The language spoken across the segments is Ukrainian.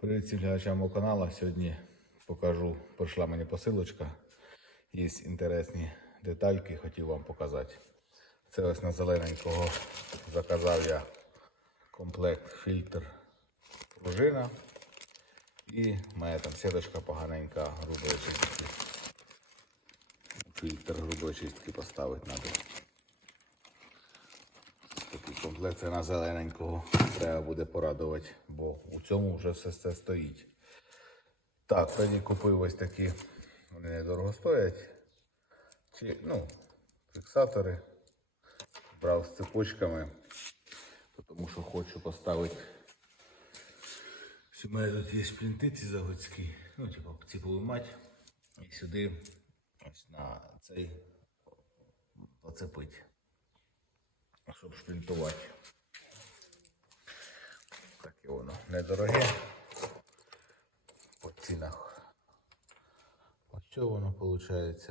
Привіт всім глядачам мого каналу. Сьогодні покажу, прийшла мені посилочка. Є інтересні детальки, хотів вам показати. Це ось на зелененького заказав я комплект фільтр пружина. І мене там сіточка поганенька грубої чистки. Фільтр грубої чистки поставити треба. На зелененького треба буде порадувати, бо у цьому вже все це стоїть. Так, тоді купив ось такі, вони недорого стоять. Чи, ну, фіксатори. Брав з цепочками, тому що хочу поставити. У мене тут є плінти ці заводські, ну, типу, ціпову мать. І сюди ось на цей оцепить щоб шпінтувати. Таке воно недороге. По цінах. Ось воно виходить.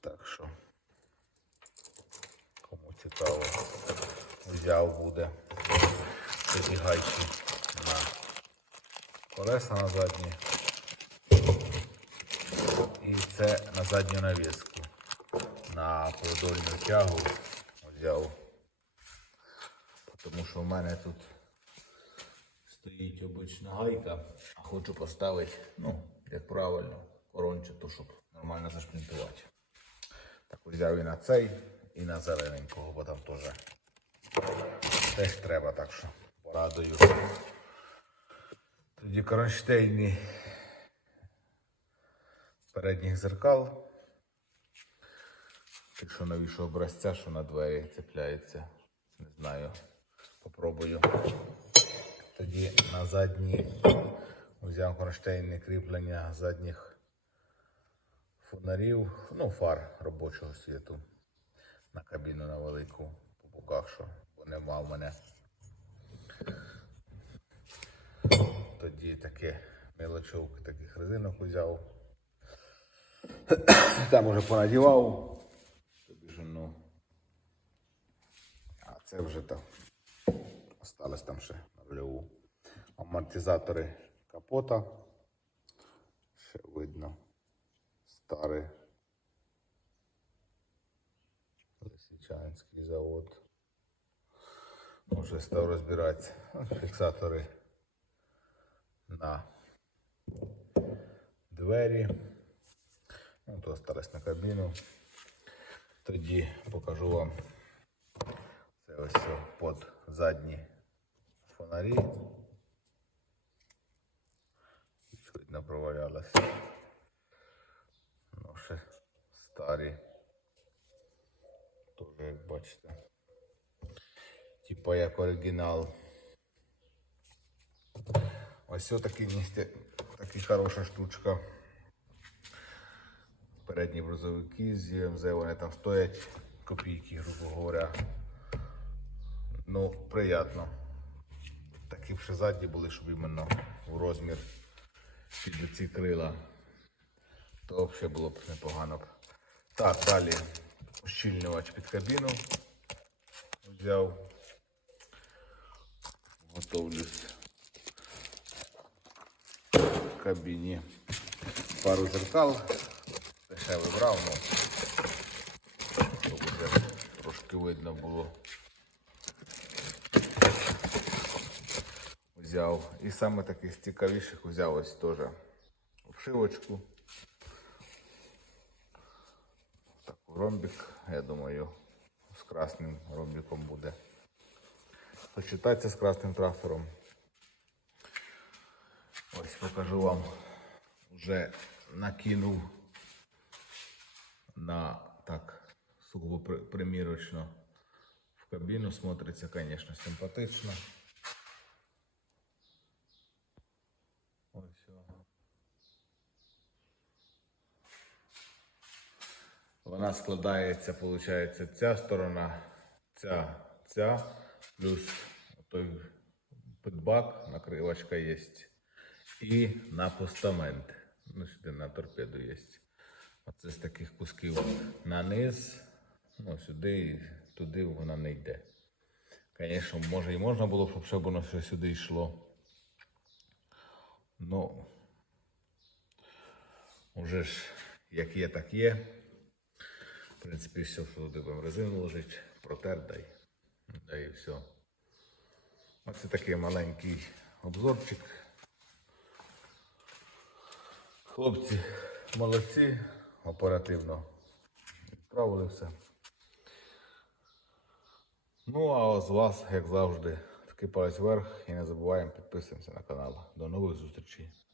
Так що, кому цікаво, взяв буде такі гайки на колеса на задні. І це на задню навіску на продольну тягу взяв. Тому що в мене тут стоїть обична гайка, а хочу поставити, ну, як правильно, корончату, щоб нормально зашплінтувати. Так взяв і на цей, і на зелененького, бо там теж теж треба, так що порадую. Тоді кронштейни передніх зеркал. Якщо навіщо образця, що на двері цепляється. Не знаю. Попробую. Тоді на задні взяв кронштейне кріплення задніх фонарів, ну, фар робочого світу. На кабіну на велику по боках, що нема в мене. Тоді таке мелочовки таких резинок взяв. Там уже понадівав. Тобі ж, ну. А це вже так. Осталось там ще на рульову. Амортизатори капота. Ще видно. Старий. Лисичанський завод. Вже став розбиратися. Фіксатори на двері. Ну, то осталось на кабіну. Тоді покажу вам ось під задні фонарі. Чуть не провалялось. Ну, ще старі. Тоже, як бачите. Типа як оригінал. Ось такий такий хороша штучка. Передні брузовики з ЄМЗ, вони там стоять копійки, грубо говоря. Ну, приємно. Такі ще задні були, щоб іменно в розмір під ці крила. То взагалі було б непогано. Так, далі ущільнювач під кабіну. Взяв. Готовлюсь в кабіні. Пару зеркал. Дешевий брав, ну, щоб вже трошки видно було. Взяв. І саме таких з цікавіших взяв ось теж обшивочку. Таку ромбик, я думаю, з красним ромбиком буде. Сочетаться з красним трактором. Ось покажу вам. Вже накинув на так сугубо примірочно в кабіну. Смотриться, звісно, симпатично. Ось його. Вона складається, виходить, ця сторона, ця, ця, плюс той підбак, накривачка є. І на постамент. Ну, сюди на торпеду є. Оце з таких кусків на низ, ну, сюди і туди вона не йде. Звісно, може і можна було, щоб ще воно ще сюди йшло. Ну, вже ж як є, так є. Принципі, все, що туди будемо резину лежить, протер дай. Да і все. Оце такий маленький обзорчик. Хлопці молодці, оперативно відправили все. Ну, а з вас, як завжди, такий палець вверх і не забуваємо підписуємося на канал. До нових зустрічей.